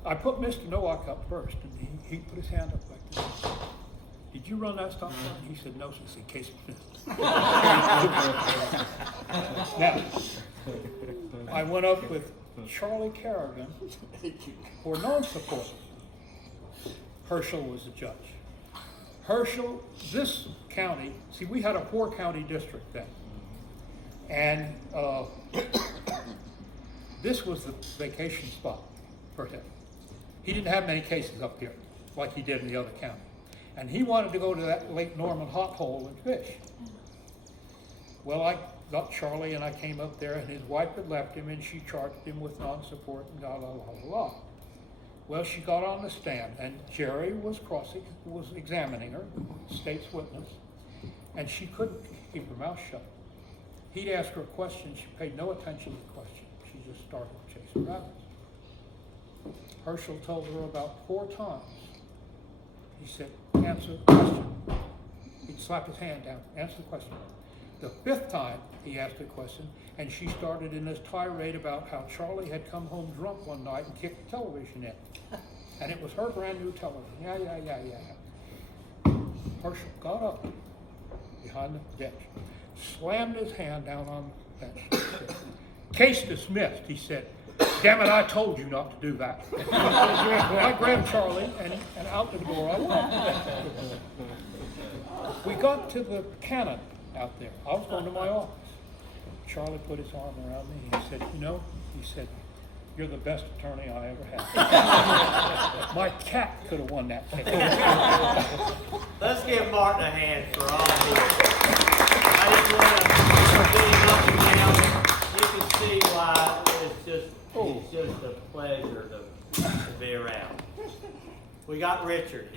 I put Mr. Nowak up first. And he put his hand up like this. Did you run that stop sign? He said, no, sir, in case of business. Now, I went up with Charlie Kerrigan for non-support. Herschel was the judge. Herschel, this county, see, we had a 4-county district then. And this was the vacation spot for him. He didn't have many cases up here like he did in the other county. And he wanted to go to that Lake Norman hot hole and fish. Well, I got Charlie and I came up there and his wife had left him and she charged him with non-support and la la la la. Well, she got on the stand and Jerry was examining her, state's witness, and she couldn't keep her mouth shut. He'd ask her a question, she paid no attention to the question. She just started chasing rabbits. Herschel told her about 4 times. He said, answer the question. He'd slap his hand down, answer the question. The 5th time he asked a question, and she started in this tirade about how Charlie had come home drunk one night and kicked the television in. And it was her brand new television. Yeah. Herschel got up behind the bench, slammed his hand down on the bench. Case dismissed, he said. Damn it, I told you not to do that. I grabbed Charlie and out the door I went. We got to the cannon out there. I was going to my office. Charlie put his arm around me and he said, he said, you're the best attorney I ever had. My cat could have won that case. Let's give Martin a hand for all this. I didn't want to beat him up and down. You can see why it's just a pleasure to be around. We got Richard here.